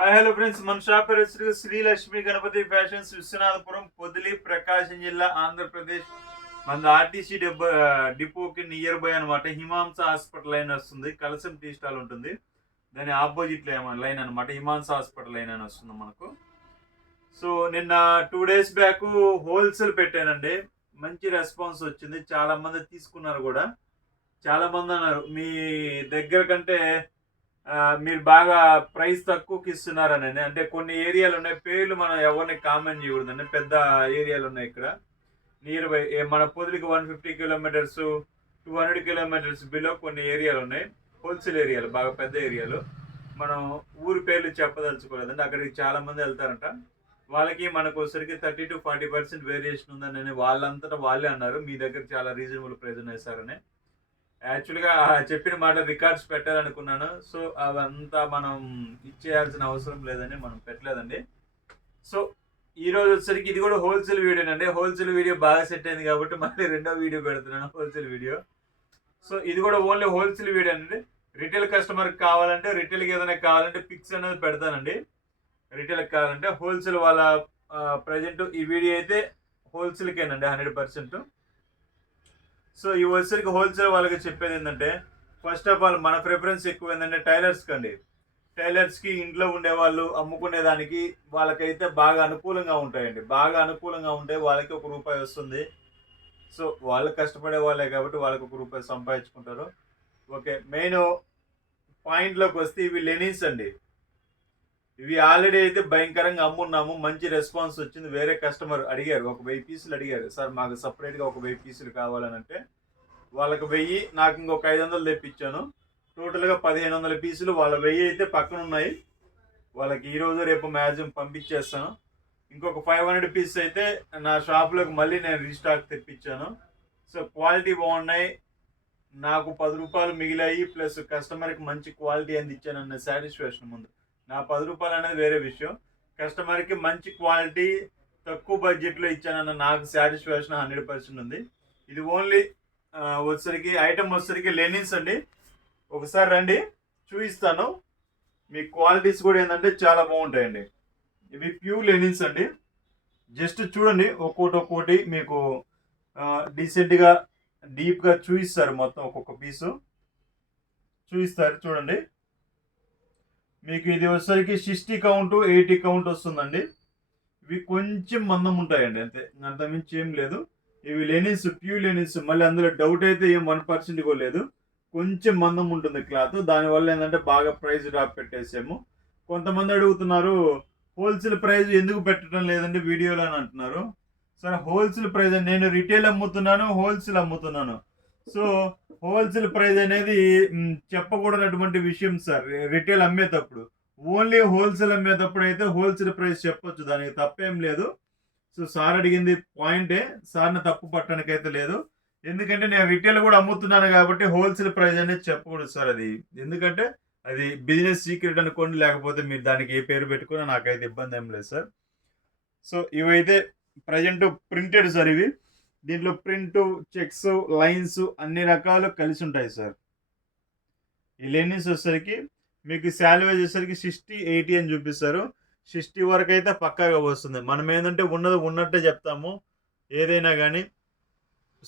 Hi hello friends, మన shop పేరు Shri Lakshmi Ganapati fashions, Viswanathapuram, Podili, ప్రకాశం జిల్లా, ఆంధ్రప్రదేశ్. మన ఆర్టీసీ డిపోకి నియర్ బై అనమాట. హిమాంస హాస్పిటల్ లైన్ వస్తుంది, కలసం టీ స్టాల్ ఉంటుంది, దాని ఆపోజిట్ లైన్ అనమాట. హిమాంస హాస్పిటల్ లైన్ అని వస్తుంది మనకు. సో నిన్న 2 days బ్యాక్ హోల్సేల్ పెట్టానండి. మంచి రెస్పాన్స్ వచ్చింది, చాలా మంది తీసుకున్నారు కూడా. చాలా మంది అన్నారు మీ దగ్గర కంటే మీరు బాగా ప్రైస్ తక్కువకి ఇస్తున్నారని. అంటే కొన్ని ఏరియాలు ఉన్నాయి, పేర్లు మనం ఎవరిని కామెంట్ చేయకూడదండి. పెద్ద ఏరియాలు ఉన్నాయి ఇక్కడ నియర్ బై. మన పొదిలికి 150 కిలోమీటర్స్, 200 కిలోమీటర్స్ బిలో కొన్ని ఏరియాలు ఉన్నాయి, హోల్సేల్ ఏరియాలు, బాగా పెద్ద ఏరియాలు. మనం ఊరి పేర్లు చెప్పదలుచుకోలేదండి, అక్కడికి చాలా మంది వెళ్తారంట. వాళ్ళకి మనకు వచ్చరికి 30 to 40% వేరియేషన్ ఉందని వాళ్ళంతటా వాళ్ళే అన్నారు. మీ దగ్గర చాలా రీజనబుల్ ప్రైస్ ఉన్నాయి సార్ అని. యాక్చువల్గా చెప్పిన మాట రికార్డ్స్ పెట్టాలనుకున్నాను. సో అవంతా మనం ఇచ్చేయాల్సిన అవసరం లేదని మనం పెట్టలేదండి. సో ఈ రోజు వచ్చేసరికి ఇది కూడా హోల్సేల్ వీడియోనండి. హోల్సేల్ వీడియో బాగా సెట్ అయింది కాబట్టి మళ్ళీ రెండో వీడియో పెడుతున్నాను, హోల్సేల్ వీడియో. సో ఇది కూడా ఓన్లీ హోల్సేల్ వీడియో అండి. రిటైల్ కస్టమర్కి కావాలంటే, రిటైల్కి ఏదైనా కావాలంటే పిక్స్ అనేది పెడతానండి. రిటైల్కి కావాలంటే, హోల్సేల్ వాళ్ళ ప్రజెంట్ ఈ వీడియో అయితే హోల్సేల్కేనండి 100%. సో ఈ వచ్చరికి హోల్సేల్ వాళ్ళకి చెప్పేది ఏంటంటే, ఫస్ట్ ఆఫ్ ఆల్ మన ప్రిఫరెన్స్ ఎక్కువ ఏంటంటే టైలర్స్కి అండి. టైలర్స్కి, ఇంట్లో ఉండేవాళ్ళు అమ్ముకునే దానికి వాళ్ళకైతే బాగా అనుకూలంగా ఉంటాయండి. బాగా అనుకూలంగా ఉంటే వాళ్ళకి ₹1 వస్తుంది. సో వాళ్ళు కష్టపడే వాళ్ళే కాబట్టి వాళ్ళకి ₹1 సంపాదించుకుంటారు. ఓకే, మెయిన్ పాయింట్లోకి వస్తే ఇవి లెనిన్స్ అండి. ఇవి ఆల్రెడీ అయితే భయంకరంగా అమ్మున్నాము, మంచి రెస్పాన్స్ వచ్చింది. వేరే కస్టమర్ అడిగారు, ఒక 1000 పీసులు అడిగారు, సార్ మాకు సపరేట్గా ఒక 1000 పీసులు కావాలని. అంటే వాళ్ళకి 1000, నాకు ఇంకొక 500 తెప్పించాను. టోటల్గా 1500 పీసులు. వాళ్ళ 1000 అయితే పక్కన ఉన్నాయి, వాళ్ళకి ఈరోజు రేపు మ్యాక్సిమం పంపించేస్తాను. ఇంకొక 500 పీసెస్ అయితే నా షాప్లోకి మళ్ళీ నేను రీస్టాక్ తెప్పించాను. సో క్వాలిటీ బాగున్నాయి, నాకు ₹10 మిగిలాయి, ప్లస్ కస్టమర్కి మంచి క్వాలిటీ అందించానన్న సాటిస్ఫాక్షన్ ముందు. నా ₹10 అనేది వేరే విషయం, కస్టమర్కి మంచి క్వాలిటీ తక్కువ బడ్జెట్లో ఇచ్చానన్న నాకు సాటిస్ఫాక్షన్ 100% ఉంది. ఇది ఓన్లీ వచ్చరికి ఐటమ్ వచ్చరికి లెనిన్స్ అండి. ఒకసారి రండి, చూపిస్తాను. మీ క్వాలిటీస్ కూడా ఏంటంటే చాలా బాగుంటాయండి. ఇవి ప్యూర్ లెనిన్స్ అండి. జస్ట్ చూడండి, ఒక్కోటి మీకు డీసెంట్గా డీప్గా చూపిస్తారు. మొత్తం ఒక్కొక్క పీసు చూపిస్తారు, చూడండి. మీకు ఇది వచ్చేసరికి 60 కౌంట్, 80 కౌంట్ వస్తుందండి. ఇవి కొంచెం మందం ఉంటాయండి, అంతే, అంతమించి ఏం లేదు. ఇవి లెనిన్స్, ప్యూర్ లెనిన్స్. మళ్ళీ అందులో డౌట్ అయితే ఏం 1% కూడా లేదు. కొంచెం మందం ఉంటుంది క్లాత్, దానివల్ల ఏంటంటే బాగా ప్రైస్ డ్రాప్ పెట్టేసాము. కొంతమంది అడుగుతున్నారు, హోల్సేల్ ప్రైస్ ఎందుకు పెట్టడం లేదండి వీడియోలో అని అంటున్నారు. సరే, హోల్సేల్ ప్రైస్, నేను రిటైల్ అమ్ముతున్నాను, హోల్సేల్ అమ్ముతున్నాను. సో హోల్సేల్ ప్రైస్ అనేది చెప్పకూడనటువంటి విషయం సార్. రిటైల్ అమ్మేటప్పుడు, ఓన్లీ హోల్సేల్ అమ్మేటప్పుడు అయితే హోల్సేల్ ప్రైస్ చెప్పొచ్చు, దానికి తప్పేం లేదు. సో సార్ అడిగింది పాయింటే, సార్ని తప్పు పట్టడానికి అయితే లేదు. ఎందుకంటే నేను రిటైల్ కూడా అమ్ముతున్నాను కాబట్టి హోల్సేల్ ప్రైస్ అనేది చెప్పకూడదు సార్. అది ఎందుకంటే అది బిజినెస్ సీక్రెట్ అనుకోండి, లేకపోతే మీరు దానికి ఏ పేరు పెట్టుకున్నా నాకైతే ఇబ్బంది ఏం లేదు సార్. సో ఇవైతే ప్రజెంట్ ప్రింటెడ్ సార్. ఇవి దీంట్లో ప్రింట్, చెక్స్, లైన్స్ అన్ని రకాలు కలిసి ఉంటాయి సార్. ఈ లెనిన్స్ వచ్చేసరికి మీకు శాలరీ వచ్చేసరికి 60, 80 అని చూపిస్తారు. 60 వరకు అయితే పక్కాగా వస్తుంది. మనం ఏంటంటే ఉన్నది ఉన్నట్టే చెప్తాము ఏదైనా కానీ.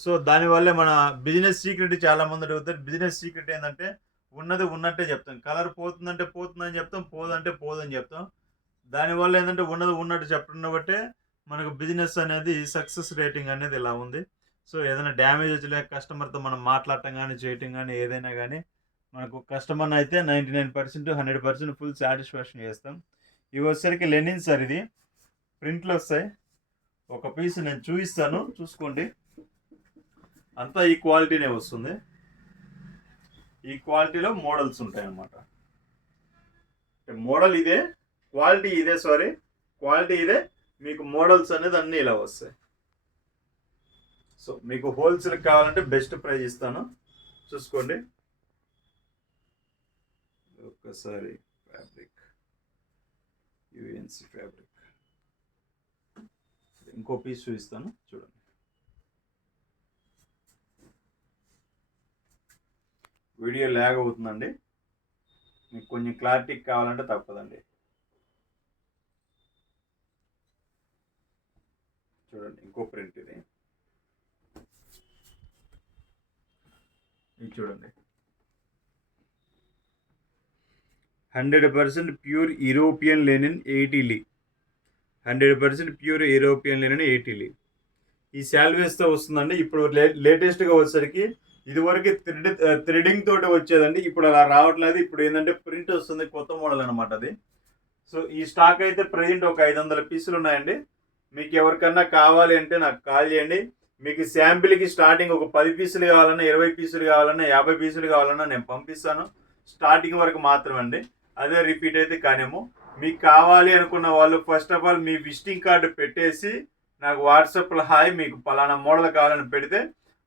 సో దానివల్లే మన బిజినెస్ సీక్రెట్ చాలా మంది అడుగుతారు. బిజినెస్ సీక్రెట్ ఏంటంటే ఉన్నది ఉన్నట్టే చెప్తాం. కలర్ పోతుందంటే పోతుందని చెప్తాం, పోదంటే పోదని చెప్తాం. దానివల్ల ఏంటంటే ఉన్నది ఉన్నట్టు చెప్పడం బట్టే మనకు బిజినెస్ అనేది సక్సెస్ రేటింగ్ అనేది ఇలా ఉంది. సో ఏదైనా డ్యామేజ్ వచ్చినా కస్టమర్తో మనం మాట్లాడటం కానీ, చేయటం కానీ, ఏదైనా కానీ మనకు కస్టమర్ని అయితే 99%, 100% ఫుల్ సాటిస్ఫాక్షన్ చేస్తాం. ఇవి వచ్చేసరికి లెనిన్ సార్. ఇది ప్రింట్లు వస్తాయి. ఒక పీస్ నేను చూపిస్తాను, చూసుకోండి. అంతా ఈ క్వాలిటీనే వస్తుంది. ఈ క్వాలిటీలో మోడల్స్ ఉంటాయి అన్నమాట. మోడల్ ఇదే, క్వాలిటీ ఇదే, సారీ క్వాలిటీ ఇదే, మీకు మోడల్స్ అనేది అన్నీ ఇలా వస్తాయి. సో మీకు హోల్సేల్ కావాలంటే బెస్ట్ ప్రైస్ ఇస్తాను, చూసుకోండి. ఒక్కసారి ఫ్యాబ్రిక్, యూఎన్సి ఫ్యాబ్రిక్, ఇంకో పీస్ చూపిస్తాను, చూడండి. వీడియో ల్యాగ్ అవుతుందండి, మీకు కొంచెం క్లారిటీ కావాలంటే తప్పదండి. చూడండి ఇంకో ప్రింట్ ఇది చూడండి 100% ప్యూర్ యూరోపియన్ లెనిన్ 80 లీ 100% ప్యూర్ యూరోపియన్ లెనిన్ 80 లీ ఈ శాల్వేస్తో వస్తుందండి. ఇప్పుడు లేటెస్ట్గా వచ్చేసరికి ఇదివరకు థ్రెడింగ్ తోటి వచ్చేదండి, ఇప్పుడు అలా రావట్లేదు. ఇప్పుడు ఏంటంటే ప్రింట్ వస్తుంది, కొత్త మోడల్ అనమాట అది. సో ఈ స్టాక్ అయితే ప్రజెంట్ ఒక 500 పీసులు ఉన్నాయండి. మీకు ఎవరికన్నా కావాలి అంటే నాకు కాల్ చేయండి. మీకు శాంపిల్కి స్టార్టింగ్ ఒక 10 పీసులు కావాలన్నా, 20 పీసులు కావాలన్నా, 50 పీసులు కావాలన్నా నేను పంపిస్తాను. స్టార్టింగ్ వరకు మాత్రమండి, అదే రిపీట్ అయితే కానేమో. మీకు కావాలి అనుకున్న వాళ్ళు first of all me visiting card పెట్టేసి నాకు వాట్సాప్లో హాయ్ మీకు పలానా మోడల్ కావాలని పెడితే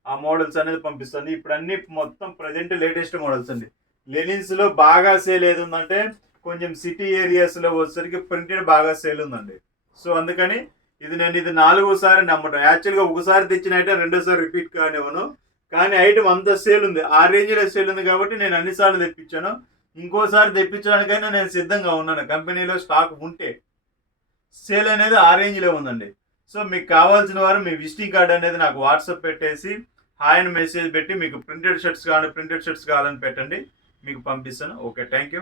ఆ మోడల్స్ అనేది పంపిస్తుంది. ఇప్పుడు అన్ని మొత్తం ప్రజెంట్ లేటెస్ట్ మోడల్స్ అండి. లెనిన్స్లో బాగా సేల్ ఏది ఉందంటే కొంచెం సిటీ ఏరియాస్లో వచ్చేసరికి ప్రింటెడ్ బాగా సేల్ ఉందండి. సో అందుకని ఇది 4వసారి నమ్మటం. యాక్చువల్గా ఒకసారి తెచ్చిన ఐటమ్ రెండోసారి రిపీట్ కానివ్వను, కానీ ఐటమ్ అంత సేల్ ఉంది, ఆ రేంజ్లో సేల్ ఉంది కాబట్టి నేను అన్నిసార్లు తెప్పించాను. ఇంకోసారి తెప్పించడానికైనా నేను సిద్ధంగా ఉన్నాను. కంపెనీలో స్టాక్ ఉంటే సేల్ అనేది ఆ రేంజ్లో ఉందండి. సో మీకు కావాల్సిన వారు మీ విజిటింగ్ కార్డ్ అనేది నాకు వాట్సాప్ పెట్టేసి హాయ్ అని మెసేజ్ పెట్టి మీకు ప్రింటెడ్ షర్ట్స్ కావాలని పెట్టండి, మీకు పంపిస్తాను. Okay, thank you.